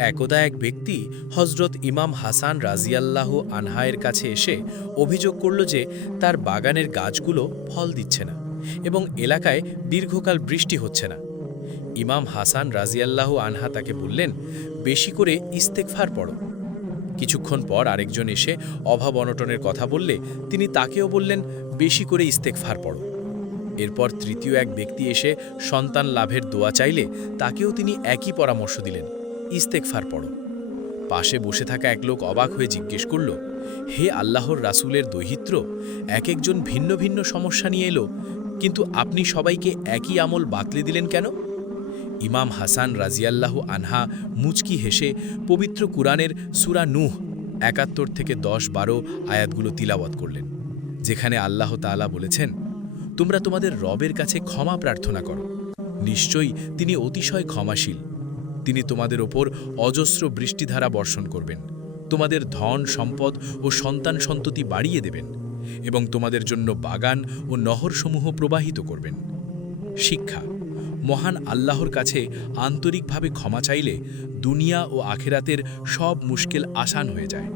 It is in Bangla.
একদা এক ব্যক্তি হজরত ইমাম হাসান রাজিয়াল্লাহু আনহায়ের কাছে এসে অভিযোগ করল যে তার বাগানের গাছগুলো ফল দিচ্ছে না এবং এলাকায় দীর্ঘকাল বৃষ্টি হচ্ছে না। ইমাম হাসান রাজিয়াল্লাহু আনহা তাকে বললেন, বেশি করে ইস্তেগফার পড়ো। কিছুক্ষণ পর আরেকজন এসে অভাব অনটনের কথা বললে তিনি তাকেও বললেন, বেশি করে ইস্তেগফার পড়ো। এরপর তৃতীয় এক ব্যক্তি এসে সন্তান লাভের দোয়া চাইলে তাকেও তিনি একই পরামর্শ দিলেন, ইস্তেগফার পড়ো। পাশে বসে থাকা এক লোক অবাক হয়ে জিজ্ঞেস করল, হে আল্লাহর রাসূলের দৈহিত্র, এক একজন ভিন্ন ভিন্ন সমস্যা নিয়ে এলো, কিন্তু আপনি সবাইকে একই আমল বাতলে দিলেন কেন? ইমাম হাসান রাজিয়াল্লাহু আনহা মুচকি হেসে পবিত্র কুরআনের সূরা নূহ ৭১ থেকে ১০-১২ আয়াতগুলো তিলাওয়াত করলেন, যেখানে আল্লাহ তাআলা বলেছেন, তোমরা তোমাদের রবের কাছে ক্ষমা প্রার্থনা করো, নিশ্চয়ই তিনি অতিশয় ক্ষমাশীল। তিনি তোমাদের ওপর অজস্র বৃষ্টিধারা বর্ষণ করবেন, তোমাদের ধন সম্পদ ও সন্তান সন্ততি বাড়িয়ে দেবেন এবং তোমাদের জন্য বাগান ও নহরসমূহ প্রবাহিত করবেন। শিক্ষা: মহান আল্লাহর কাছে আন্তরিকভাবে ক্ষমা চাইলে দুনিয়া ও আখেরাতের সব মুশকিল আসান হয়ে যায়।